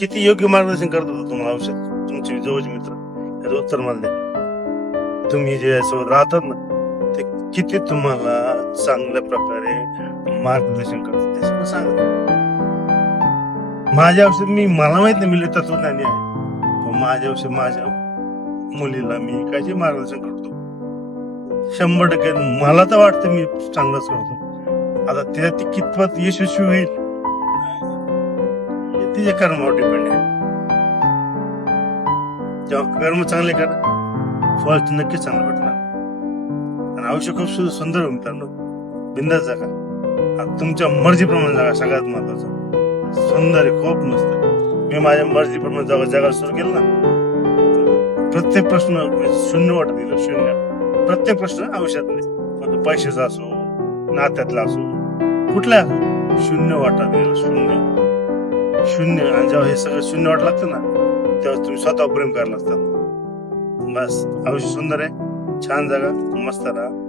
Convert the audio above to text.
किती योग्य मार्गदर्शन करत होता तुम्हाला औषध तुमचे जवळचे मित्र? याचं उत्तर मला द्या. तुम्ही जे सोबत राहतात ना ते किती तुम्हाला चांगल्या प्रकारे मार्गदर्शन करतात ते सगळं सांगा. माझ्या औषध मला माहित नाही, मी तत्वज्ञानी आहे, पण माझ्या औषध माझ्या मुलीला मी काय मार्गदर्शन करतो 100%. मला तर वाटतं मी चांगलंच करतो. आता ती कितपत यशस्वी होईल तिच्या कर्मावर डिपेंड आहे. जेव्हा कर्म चांगले करा फळ नक्कीच चांगलं भेटणार. आणि आयुष्य खूप सुंदर होईल मित्रांनो. बिंदास जगा, तुमच्या मर्जीप्रमाणे जगा. सगळ्यात महत्वाचं सुंदर आहे, खूप मस्त. मी माझ्या मर्जीप्रमाणे जगायला सुरू केलं ना, प्रत्येक प्रश्न शून्य वाटत गेलं. शून्य प्रत्येक प्रश्न आयुष्यातले, मग तो पैशाचा असो, नात्यातला असो, कुठला असो, शून्य वाटत गेलं. शून्य. आणि जेव्हा हे सगळं शून्य वाटत लागतं ना तेव्हा तुम्ही स्वतः प्रेम करायला लागतात. बस, आयुष्य सुंदर आहे. छान जगा, मस्त राहा.